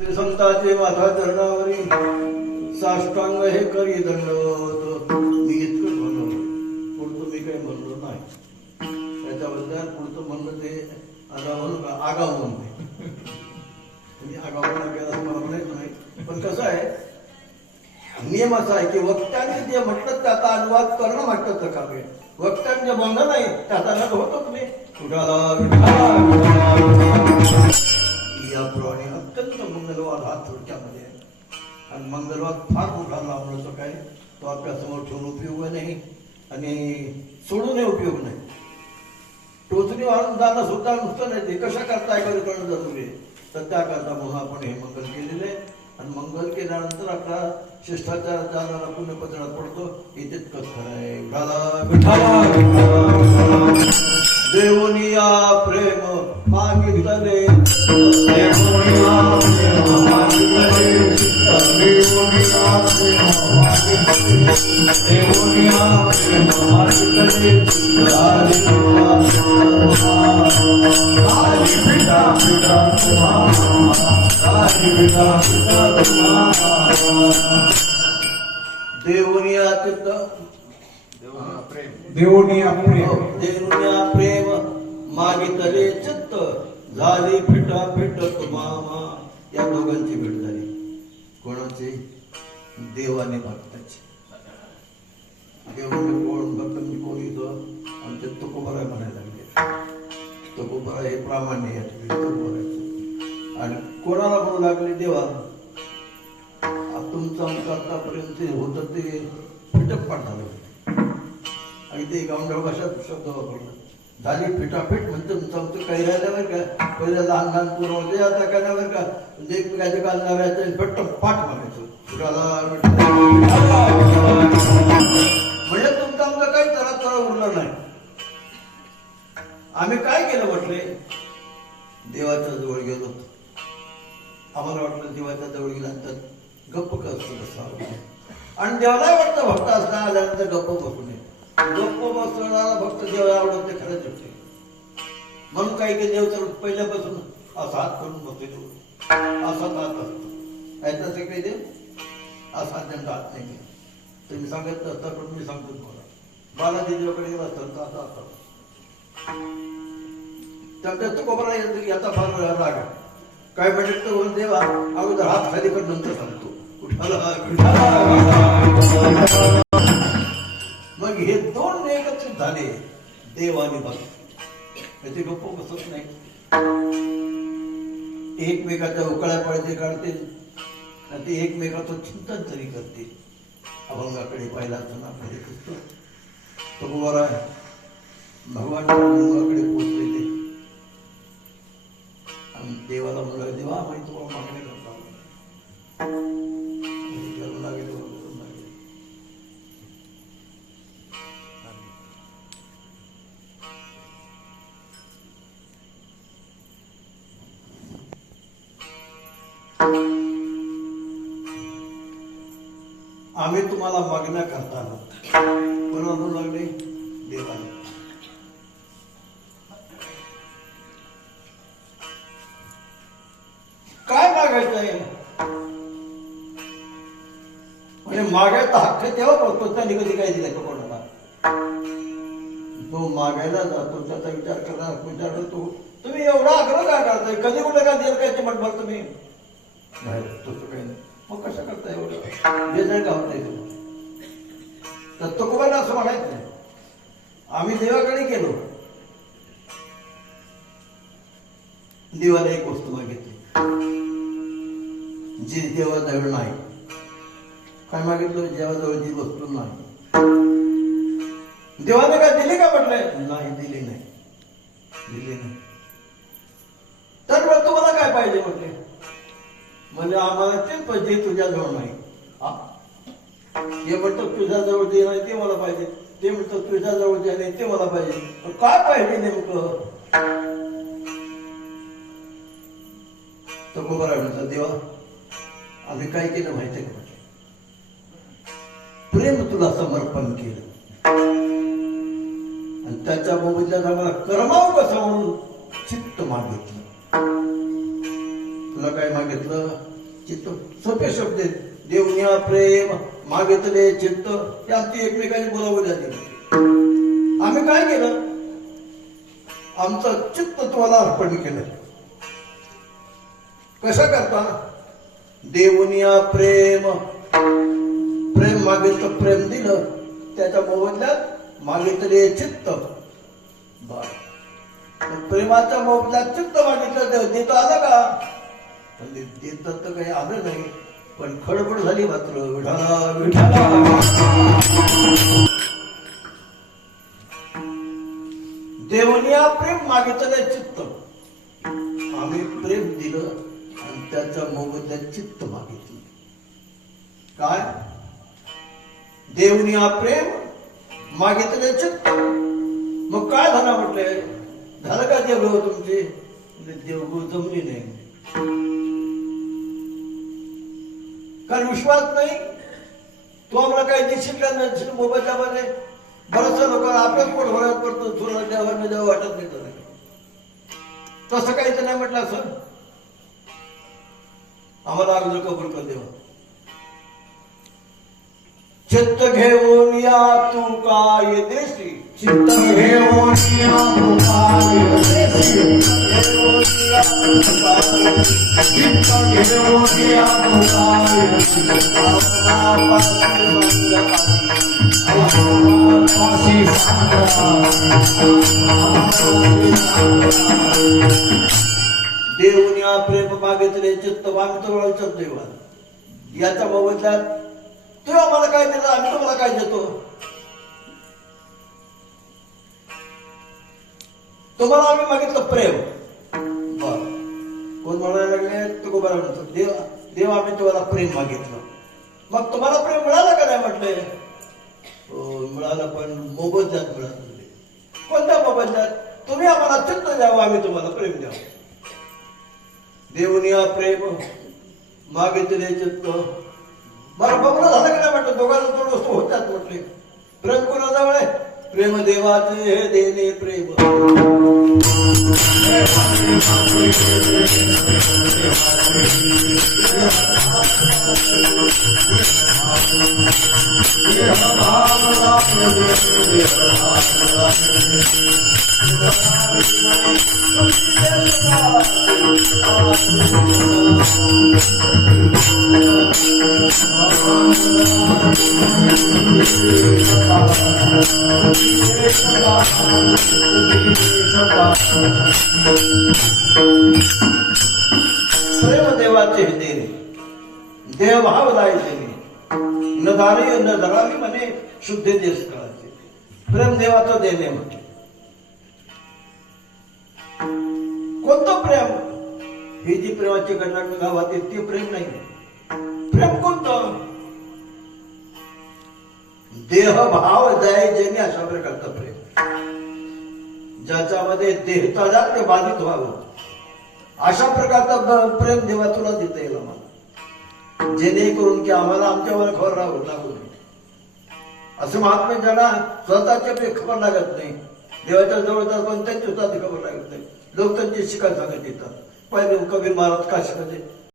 श्री संताचे माझा चरणावरी साष्टांग हे करी दंडवत. मी इतकं म्हणलो, पुढचं मी काही म्हणलो नाही. त्याच्याबद्दल पुढचं म्हणलं ते आता म्हणू का आगाव म्हणते. म्हणजे आगावपणा केला मला म्हणायचं नाही. पण कसं आहे, नियम असा आहे की वक्त्याने जे म्हटलं त्याचा अनुवाद करणं म्हटलं का वेळ. वक्त्याने जे म्हणलं नाही त्याचा अनुवाद होतो तुम्ही याप्रमाणे अत्यंत मंगलवाद हा थोडक्यामध्ये आहे. आणि मंगलवाद फार मोठा लावण्याचं काय तो आपल्यासमोर ठेवून उपयोग नाही आणि सोडूनही उपयोग नाही. टोचणी वाढून जाणं सुद्धा नुसतं नाही, ते कशा करता एखादं करणं जरुरी आहे. तर त्याकरता म्हणून आपण हे मंगल केलेलं आहे. आणि मंगल केल्यानंतर आपला शिष्टाचाराचा आधार पुण्यपत्रात पडतो. इथेच कस खरं आहे. देवनिया प्रेम मागितले, देवनिया प्रेम मागितले, देवनिया प्रेम मागितले, देवनिया प्रेम मागितले, हरी पिता पिता हरी पिता पिता देवनिया चित्त देवनिया प्रेम मागितले चित्त, झाली फिटा फिट मामा. या दोघांची भेट झाली. कोणाची? देवाने भक्ताची. देवाने कोण भक्त कोण येतो? आमचे तुकोबराय म्हणायला लागले. तुकोबराय हे प्रामाण्य या तुकोबरायचं. आणि कोणाला म्हणू लागले? देवा. तुमचं आमचं आतापर्यंत होतं ते फिटकपाट झालं आणि ते गावंढळ भाषात शब्द वापरला. झाली फिटाफिट म्हणजे तुमचं आमचं काही राहिल्यावर का पहिल्या लहान लहान पोरं होते, आता काय नाही का एकमेकाच्या काल नव्याचं फट्ट पाठ म्हणायचं. म्हणजे तुमचं आमचं काही चरा उरलं नाही. आम्ही काय केलं म्हटले? देवाच्या जवळ गेलो. आम्हाला वाटलं देवाच्या जवळ गेल्यानंतर गप्प कसं बसावं आणि देवाला वाटतं भक्त असता आल्यानंतर गप्प बसू नये. गप्प बसणारा भक्त देवाला आवडत ते खरंच होते. म्हणून काही काही देव तर पहिल्यापासून असा हात करून बसतो, असाच हात असतो. ऐकता काही देव असा त्यांचा हात नाही केला. तुम्ही सांगत असता पण मी सांगतो तुम्हाला. बालाजी देवाकडे गेला असता असा असता. त्याच्या तुकोबरा याचा फार राग आहे. काय म्हणत तर देवा अगोदर हात खाली कर नंतर सांगतो. मग हे दोन एकत्रित झाले, देव आणि भक्त. त्याचे गप्प बसत नाही. एकमेकाच्या उकळ्या पळते काढतील आणि ते एकमेकाचं चिंतन तरी करतील. अभंगाकडे पाहिला असताना आपल्याला दिसतो तो बरा भगवान अभंगाकडे पोचलेले आणि देवाला म्हणलं, देवा माहिती तुम्हाला मागणी करता लागले. आम्ही तुम्हाला मागण्या करताना कोणाला म्हणू लागले? देवाला. काय मागायचं आहे? म्हणजे मागायचा हक्क तेव्हा बघतो त्यांनी कधी काय दिलं का कोणाला? तो मागायला जातो त्याचा विचार करणार विचार करतो. तुम्ही एवढा आग्रह काय करताय? कधी कुठे का देव काय म्हणणार तुम्ही? नाही तसं काही नाही. मग कसं करताय एवढं? बेजाय का होत नाही तुम्हाला? तर तुकोबाला असं म्हणायचं आम्ही देवाकडे गेलो, देवाला एक वस्तू मागितली जी देवाजवळ नाही. काय मागितलं? देवाजवळ जी वस्तू नाही. देवाने काय दिली का म्हटलंय? नाही, दिली नाही. दिली नाही. तर मग तुम्हाला काय पाहिजे म्हटले? म्हणजे आम्हाला तेच पाहिजे तुझ्याजवळ नाही. हे म्हणतो तुझ्याजवळ जे नाही ते मला पाहिजे, ते म्हणतो तुझ्याजवळ जे नाही ते मला पाहिजे. काय पाहिजे नेमकं? तर बरं म्हणतो देवा आम्ही काय केलं माहितीये का? प्रेम तुला समर्पण केलं आणि त्याच्या मोबदल्यात आम्हाला कर्माव कसं म्हणून चित्त मागितलं. तुला काय मागितलं? चित्त. सोपे शब्द आहेत. देवनिया प्रेम मागितले चित्त. हे आमची एकमेकांनी बोलावं झाली. आम्ही काय केलं? आमचं चित्त तुम्हाला अर्पण केलं. कशा करता? देवनिया प्रेम. प्रेम मागितलं, प्रेम दिलं. त्याच्या मोबदल्यात मागितले चित्त. बर, प्रेमाच्या मोबदल्यात चित्त मागितलं, देत आलं का? पण देत तर काही आलं नाही. पण खडबड झाली मात्र. विठाला विठाला. देवनिया प्रेम मागितले चित्त. आम्ही प्रेम दिलं आणि त्याच्या मोबदल्यात चित्त मागितलं. काय? देवनिया प्रेम मागितले चित्त. मग काय झालं म्हटलंय? झालं का देवगो तुमचे? देवगो जमली नाही. कारण विश्वास नाही. तो आम्हाला काही देशील का नसेल मोबदल्यामध्ये? बऱ्याचशा लोकांना आपल्याच पोट भरत पडतो. तुला द्यावं न द्यावं वाटत नाही. तसं काही तर नाही म्हटलं असं. आम्हाला अगोदर कबूल कर देवा. चित्त घेऊन या तू काय देशी. चित्त घेऊन या तू काय देशी. चित्त घेऊन या तू काय देवनिया प्रेम मागितले चित्त मागितलं देवा. याचा मोबदल्यात तू आम्हाला काय दिलं, आम्ही तुम्हाला काय देतो? तुम्हाला आम्ही मागितलं प्रेम. बर, कोण म्हणायला लागले? तुकोबा म्हणतो देव आम्ही तुम्हाला प्रेम मागितलं. मग तुम्हाला प्रेम मिळालं का नाही म्हटले? हो मिळालं, पण मोबदल्यात मिळालं. कोणत्या मोबदल्यात? तुम्ही आम्हाला चित्त द्यावं, आम्ही तुम्हाला प्रेम द्यावं. देवनिया प्रेम मागितले चित्त. बरं बघणं झालं का नाही म्हटलं? दोघांना दोन वस्तू होत्यात म्हटले. प्रेम कोणाजवळ आहे? प्रेम देवाचे हे देणे प्रेम. प्रेम देवाचे देणे. देवभाव जायचे न दारी न धरावी म्हणे शुद्ध देश कळायचे. प्रेम देवाचं देणे म्हटले. कोणतं प्रेम? ही जी प्रेमाची गणना गावात येते ते प्रेम नाही. प्रेम कोणतं? देहभाव जायचे अशा प्रकारचं प्रेम, ज्याच्यामध्ये देहचा जास्त बाधित व्हावं अशा प्रकारचा प्रेम देवा तुला देता येईल आम्हाला, जेणेकरून की आम्हाला आमच्यावर खबर राहावं लागू नये. असं महात्मे ज्यांना स्वतःच्या खबर लागत नाही, देवाच्या जवळ जात पण त्यांची स्वतःची खबर लागत नाही. लोक त्यांची शिकायला सांगत येतात. पहिले कबीर महाराज काशीमध्ये